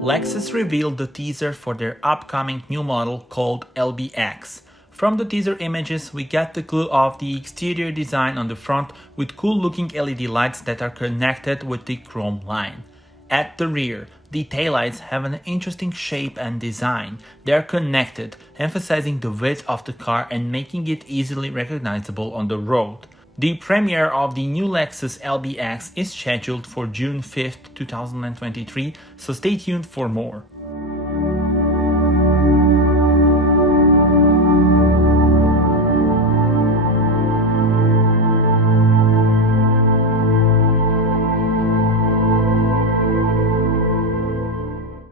Lexus revealed the teaser for their upcoming new model called LBX. From the teaser images, we get the clue of the exterior design on the front with cool looking LED lights that are connected with the chrome line. At the rear, the taillights have an interesting shape and design. They are connected, emphasizing the width of the car and making it easily recognizable on the road. The premiere of the new Lexus LBX is scheduled for June 5th, 2023, so stay tuned for more.